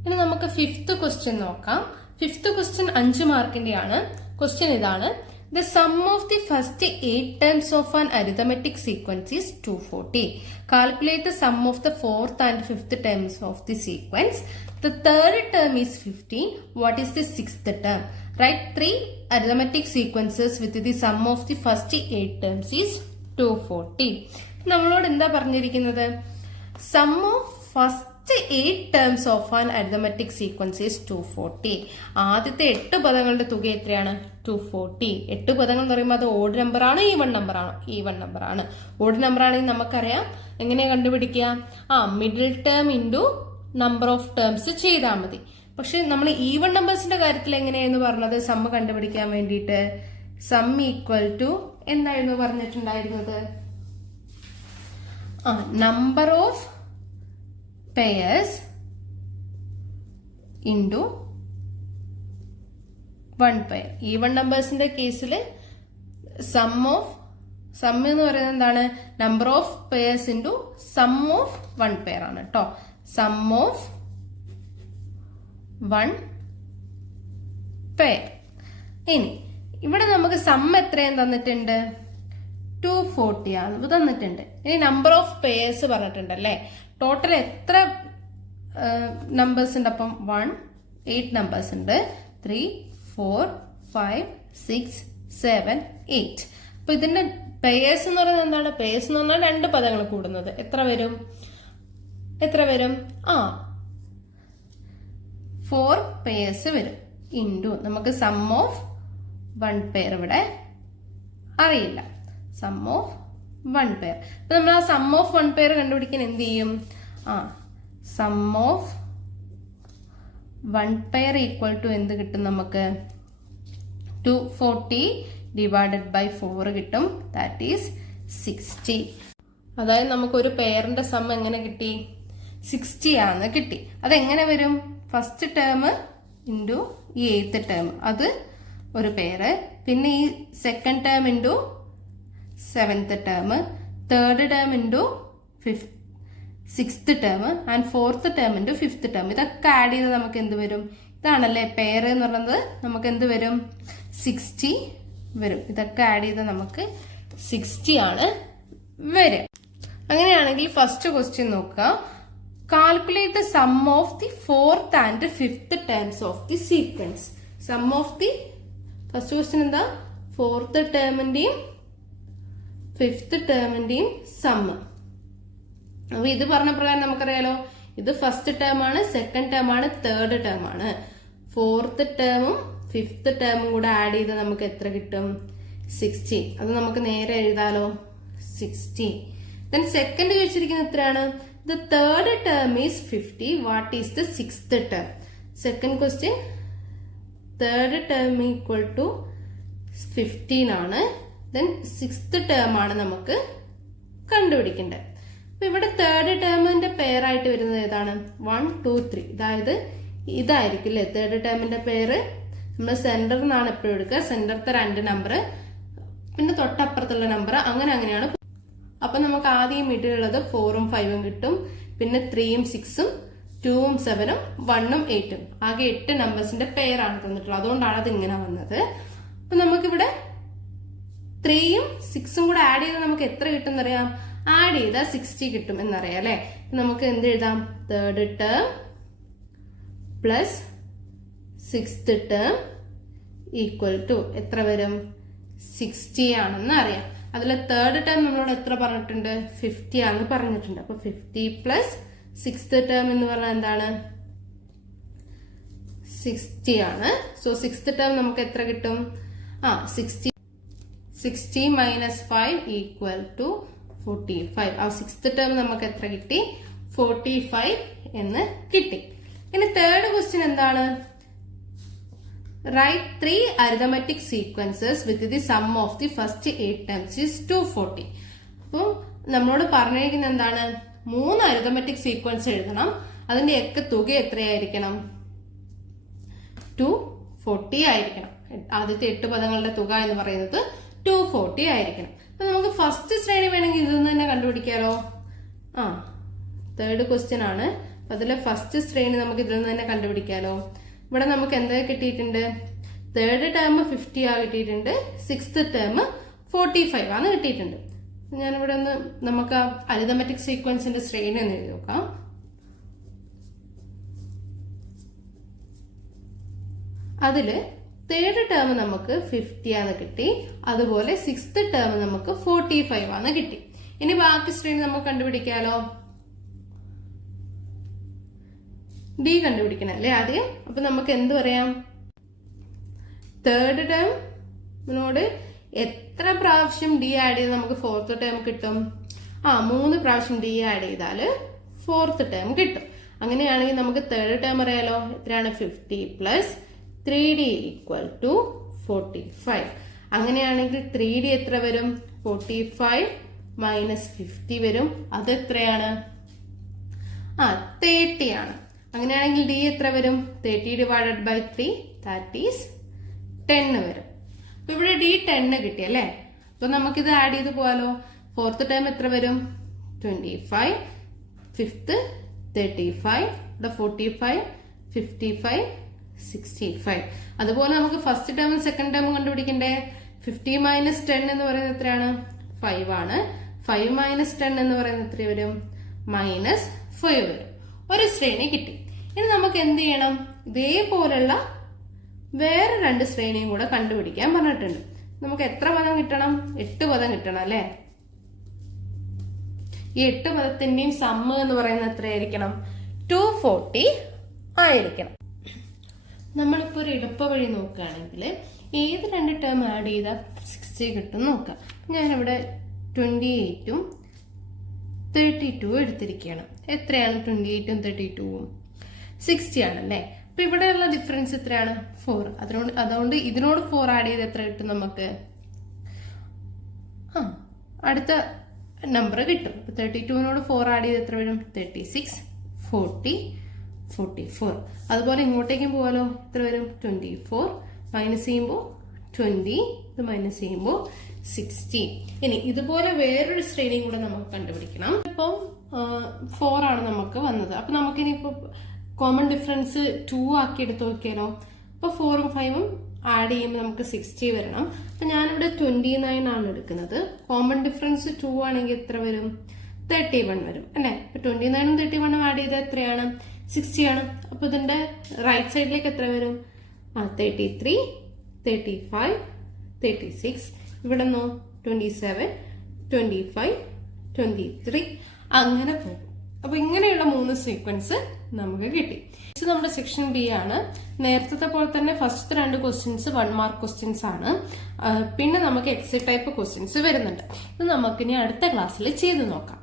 ഇനി നമുക്ക് 5th ക്വസ്റ്റ്യൻ നോക്കാം. 5th ക്വസ്റ്റ്യൻ 5 മാർക്കിന്റെ ആണ്. ക്വസ്റ്റ്യൻ ഇതാണ്: The sum of the first 8 terms of an arithmetic sequence is 240. Calculate the sum of the fourth and fifth terms of the sequence. The third term is 15. What is the sixth term? Write 3 arithmetic sequences with the sum of the first 8 terms is 240. നമ്മളോട് എന്താ പറഞ്ഞിരിക്കുന്നത്? Sum of first 8 terms of an arithmetic sequence is 240. ആദ്യത്തെ 8 പദങ്ങളുടെ തുക എത്രയാണ്? 240. 8 പദങ്ങൾ എന്ന് പറയുമ്പോൾ അത് ഓഡ് നമ്പർ ആണ്, ഈവൺ നമ്പർ ആണ്? ഈവൺ നമ്പർ ആണ്. ഓഡ് നമ്പർ ആണെങ്കിൽ നമുക്കറിയാം എങ്ങനെ കണ്ടുപിടിക്കുക? Middle term into number of terms ചെയ്താൽ മതി. പക്ഷെ നമ്മൾ ഈവൺ നമ്പേഴ്സിന്റെ കാര്യത്തിൽ എങ്ങനെയായിരുന്നു പറഞ്ഞത്? സമ്മ് കണ്ടുപിടിക്കാൻ വേണ്ടിയിട്ട് സം ഈക്വൽ ടു എന്തായിരുന്നു പറഞ്ഞിട്ടുണ്ടായിരുന്നത്? Number of pairs into 1 pair. Even നമ്പേഴ്സിന്റെ കേസിൽ സം എന്ന് പറയുന്നത് എന്താണ്? Number of pairs into sum of 1 pair ആണ് കേട്ടോ. Sum of 1 pair. ഇനി ഇവിടെ നമുക്ക് സം എത്രയും തന്നിട്ടുണ്ട്? 240 ആണ് തന്നിട്ടുണ്ട്. ഇനി നമ്പർ ഓഫ് പെയർസ് പറഞ്ഞിട്ടുണ്ടല്ലേ. ടോട്ടൽ എത്ര നമ്പേഴ്സ് ഉണ്ട്? അപ്പം 8 നമ്പേഴ്സ് ഉണ്ട്. 3, 4, 5, 6, 7, 8. അപ്പൊ ഇതിന്റെ പെയർസ് എന്ന് പറയുന്നത് എന്താണ്? പെയർസ് എന്ന് പറഞ്ഞാൽ 2 പദങ്ങൾ കൂടുന്നത്. എത്ര വരും? 4 പെയർസ് വരും. ഇൻറ്റു നമുക്ക് സം ഓഫ് 1 പെയർ ഇവിടെ അറിയില്ല. Sum of 1 pair. അപ്പൊ നമ്മൾ ആ സം ഓഫ് 1 പെയർ കണ്ടുപിടിക്കാൻ എന്ത് ചെയ്യും? Sum of 1 pair equal to എന്ത് കിട്ടും നമുക്ക്? 240 ഡിവൈഡഡ് ബൈ 4 കിട്ടും. That is 60. അതായത് നമുക്ക് ഒരു പെയറിന്റെ സം എങ്ങനെ കിട്ടി? 60 ആണെന്ന് കിട്ടി. അതെങ്ങനെ വരും? ഫസ്റ്റ് ടേം ഇൻറ്റു ഈ 8th ടേം, അത് ഒരു പെയറ്. പിന്നെ ഈ second term into 7th term, third term into 6th term and 4th term into 5th term. ഇതൊക്കെ ആഡ് ചെയ്ത് നമുക്ക് എന്ത് വരും? ഇതാണല്ലേ പെയർ എന്ന് പറയുന്നത്. നമുക്ക് എന്ത് വരും? 60 വരും. ഇതൊക്കെ ആഡ് ചെയ്ത് നമുക്ക് 60 ആണ് വരിക. അങ്ങനെയാണെങ്കിൽ ഫസ്റ്റ് ക്വസ്റ്റ്യൻ നോക്കുക. Calculate the sum of the fourth and fifth terms of the sequence. Sum of the first question എന്താ? ഫോർത്ത് ടേമിന്റെയും ഫിഫ്ത്ത് ടേമിന്റെയും സമ്മ്. അപ്പൊ ഇത് പറഞ്ഞ പ്രകാരം നമുക്കറിയാലോ, ഇത് ഫസ്റ്റ് ടേം ആണ്, സെക്കൻഡ് ടേം ആണ്, തേർഡ് ടേം ആണ്. ഫോർത്ത് ടേമും ഫിഫ്ത്ത് ടേമും കൂടെ ആഡ് ചെയ്ത് നമുക്ക് എത്ര കിട്ടും? 60. അത് നമുക്ക് നേരെ എഴുതാലോ, 60. ദെൻ സെക്കൻഡ് ചോദിച്ചിരിക്കുന്നത് എത്രയാണ്? The third term is 50. What is the sixth term? Second question. Third term equal to 15 ആണ്. Then sixth term ആണ് നമുക്ക് കണ്ടുപിടിക്കേണ്ടത്. അപ്പൊ ഇവിടെ തേർഡ് ടേമിന്റെ പെയർ ആയിട്ട് വരുന്നത് ഏതാണ്? 1, 2, 3. അതായത് ഇതായിരിക്കും അല്ലേ തേർഡ് ടേമിന്റെ പെയർ. നമ്മൾ സെന്ററിൽ നിന്നാണ് എപ്പോഴും എടുക്കുക. സെന്ററിലത്തെ 2 നമ്പർ, പിന്നെ തൊട്ടപ്പുറത്തുള്ള നമ്പർ, അങ്ങനെയാണ്. അപ്പൊ നമുക്ക് ആദ്യം മിഡിലുള്ളത് 4ഉം 5ഉം കിട്ടും. പിന്നെ 3ഉം 6ഉം 2ഉം 7ഉം 1ഉം 8ഉം. ആകെ 8 നമ്പേഴ്സിന്റെ പെയറാണ് തന്നിട്ടുള്ളത്. അതുകൊണ്ടാണ് അത് ഇങ്ങനെ വന്നത്. അപ്പൊ നമുക്കിവിടെ 3ഉം 6ഉം കൂടെ ആഡ് ചെയ്ത് നമുക്ക് എത്ര കിട്ടും എന്നറിയാം? ആഡ് ചെയ്താൽ 60 കിട്ടും എന്നറിയാം അല്ലെ. നമുക്ക് എന്ത് എഴുതാം? Third term plus sixth term equal to എത്ര വരും? 60 ആണെന്ന് അറിയാം. അതിൽ തേർഡ് ടേം നമ്മളോട് എത്ര പറഞ്ഞിട്ടുണ്ട്? 50 ആണെന്ന് പറഞ്ഞിട്ടുണ്ട്. അപ്പൊ 50 പ്ലസ് സിക്സ്ത് ടേം എന്ന് പറഞ്ഞാൽ എന്താണ്? 60 ആണ്. സോ സിക്സ്ത് ടേം നമുക്ക് എത്ര കിട്ടും? 60 മൈനസ് 5 ഈക്വൽ ടു 45. ആ സിക്സ്ത് ടേം നമുക്ക് എത്ര കിട്ടി? 45 എന്ന് കിട്ടി. ഇനി തേർഡ് ക്വസ്റ്റ്യൻ എന്താണ്? Write 3 arithmetic sequences with the sum of the first 8 terms is 240. അപ്പോൾ നമ്മളോട് പറഞ്ഞിരിക്കുന്നത് എന്താണ്? 3 arithmetic sequence എഴുതണം. അതിന്റെ ഒക്കെ തുക എത്രയായിരിക്കണം? 240 ആയിരിക്കണം. ആദ്യത്തെ 8 പദങ്ങളുടെ തുക എന്ന് പറയുന്നത് 240 ആയിരിക്കണം. അപ്പൊ നമുക്ക് ഫസ്റ്റ് ശ്രേണി വേണമെങ്കിൽ ഇതിൽ നിന്ന് തന്നെ കണ്ടുപിടിക്കാലോ. തേർഡ് ക്വസ്റ്റ്യൻ ആണ്. അതിലെ ഫസ്റ്റ് ശ്രേണി നമുക്ക് ഇതിൽ നിന്ന് തന്നെ കണ്ടുപിടിക്കാലോ. ഇവിടെ നമുക്ക് എന്തൊക്കെ കിട്ടിയിട്ടുണ്ട്? തേർഡ് ടേം 50 ആ കിട്ടിയിട്ടുണ്ട്, സിക്സ്ത് ടേം 45 ആണ് കിട്ടിയിട്ടുണ്ട്. ഞാനിവിടെ ഒന്ന് നമുക്ക് ആ അരിതമെറ്റിക് സീക്വൻസിന്റെ ശ്രേണി ഒന്ന് എഴുതി നോക്കാം. അതില് തേർഡ് ടേം നമുക്ക് 50 ആണ് കിട്ടി, അതുപോലെ സിക്സ്ത് ടേം നമുക്ക് 45 ആണ് കിട്ടി. ഇനി ബാക്കി ശ്രേണി നമുക്ക് കണ്ടുപിടിക്കാലോ. ഡി കണ്ടുപിടിക്കണം അല്ലെ ആദ്യം. അപ്പൊ നമുക്ക് എന്ത് പറയാം, തേർഡ് ടേമിനോട് എത്ര പ്രാവശ്യം ഡി ആഡ് ചെയ്ത് നമുക്ക് ഫോർത്ത് ടേം കിട്ടും? 3 പ്രാവശ്യം ഡി ആഡ് ചെയ്താല് ഫോർത്ത് ടേം കിട്ടും. അങ്ങനെയാണെങ്കിൽ നമുക്ക് തേർഡ് ടേം അറിയാലോ, എത്രയാണ്? 50 പ്ലസ് 3d ഈക്വൽ ടു 45. അങ്ങനെയാണെങ്കിൽ 3d എത്ര വരും? 45 മൈനസ് 50 വരും. അത് എത്രയാണ്? 30 ആണ്. അങ്ങനെയാണെങ്കിൽ ഡി എത്ര വരും? 30 ഡിവൈഡഡ് ബൈ 3, ദാറ്റ് ഈസ് 10 വരും. അപ്പൊ ഇവിടെ ഡി 10 കിട്ടി അല്ലേ. അപ്പൊ നമുക്കിത് ആഡ് ചെയ്ത് പോവാലോ. ഫോർത്ത് ടൈം എത്ര വരും? 25, ഫിഫ്ത്ത് 35, ഇവിടെ 45, 55, 65. അതുപോലെ നമുക്ക് ഫസ്റ്റ് ടേമും സെക്കൻഡ് ടേമും കണ്ടുപിടിക്കണ്ടേ. 50 മൈനസ് 10 എന്ന് പറയുന്നത് എത്രയാണ്? 5 ആണ്. 5 മൈനസ് 10 എന്ന് പറയുന്നത് എത്ര വരും? മൈനസ് 5 വരും. ഒരു ശ്രേണി കിട്ടി. ഇനി നമുക്ക് എന്ത് ചെയ്യണം? ഇതേപോലുള്ള വേറെ 2 ശ്രേണിയും കൂടെ കണ്ടുപിടിക്കാൻ പറഞ്ഞിട്ടുണ്ട്. നമുക്ക് എത്ര പദം കിട്ടണം? 8 പദം കിട്ടണം അല്ലെ. ഈ 8 പദത്തിന്റെയും സമ്മ് എന്ന് പറയുന്നത് എത്രയായിരിക്കണം? 240 ആയിരിക്കണം. നമ്മളിപ്പോ ഒരു എളുപ്പ വഴി നോക്കുകയാണെങ്കിൽ ഏത് 2 ടേം ആഡ് ചെയ്താൽ 60 കിട്ടും നോക്കാം. ഞാനിവിടെ 28ഉം 32ഉം എടുത്തിരിക്കുകയാണ്. എത്രയാണ് 28ഉം 32ഉം? 60 ആണല്ലേ. അപ്പൊ ഇവിടെയുള്ള ഡിഫറൻസ് എത്രയാണ്? 4. അതുകൊണ്ട് ഇതിനോട് 4 ആഡ് ചെയ്ത് എത്ര കിട്ടും നമുക്ക്? അടുത്ത നമ്പർ കിട്ടും. 32നോട് 4 ആഡ് ചെയ്ത് എത്ര വരും? 36, 40, 44. അതുപോലെ ഇങ്ങോട്ടേക്കും പോകാലോ. എത്ര വരും? 24 മൈനസ് ചെയ്യുമ്പോൾ 20, ഇത് മൈനസ് ചെയ്യുമ്പോൾ 60. ഇനി ഇതുപോലെ വേറൊരു ശ്രേണിയും കൂടെ നമുക്ക് കണ്ടുപിടിക്കണം. ഇപ്പം 4 ആണ് നമുക്ക് വന്നത്. അപ്പൊ നമുക്കിനിയിപ്പോ കോമൺ ഡിഫറൻസ് 2 ആക്കി എടുത്ത് നോക്കിയാലോ. അപ്പൊ 4ഉം 5ഉം ആഡ് ചെയ്യുമ്പോൾ നമുക്ക് 60 വരണം. അപ്പൊ ഞാനിവിടെ 29 ആണ് എടുക്കുന്നത്. കോമൺ ഡിഫറൻസ് 2 ആണെങ്കിൽ എത്ര വരും? 31 വരും അല്ലെ. അപ്പൊ 29ഉം 31ഉം ആഡ് ചെയ്താൽ എത്രയാണ്? 60 ആണ്. അപ്പൊ ഇതിന്റെ റൈറ്റ് സൈഡിലേക്ക് എത്ര വരും? 33, 35, 36. ഇവിടെ നോ 27, 25, 23 അങ്ങനെ പോകും. അപ്പൊ ഇങ്ങനെയുള്ള 3 സീക്വൻസ് നമുക്ക് കിട്ടി. ഇത് നമ്മുടെ സെക്ഷൻ ബി ആണ്. നേരത്തെ പോലെ തന്നെ ഫസ്റ്റ് 2 ക്വസ്റ്റ്യൻസ് 1 മാർക്ക് ക്വസ്റ്റ്യൻസ് ആണ്. പിന്നെ നമുക്ക് എക്സിറ്റ് ടൈപ്പ് ക്വസ്റ്റ്യൻസ് വരുന്നുണ്ട്. ഇത് നമുക്കിനി അടുത്ത ക്ലാസ്സിൽ ചെയ്ത് നോക്കാം.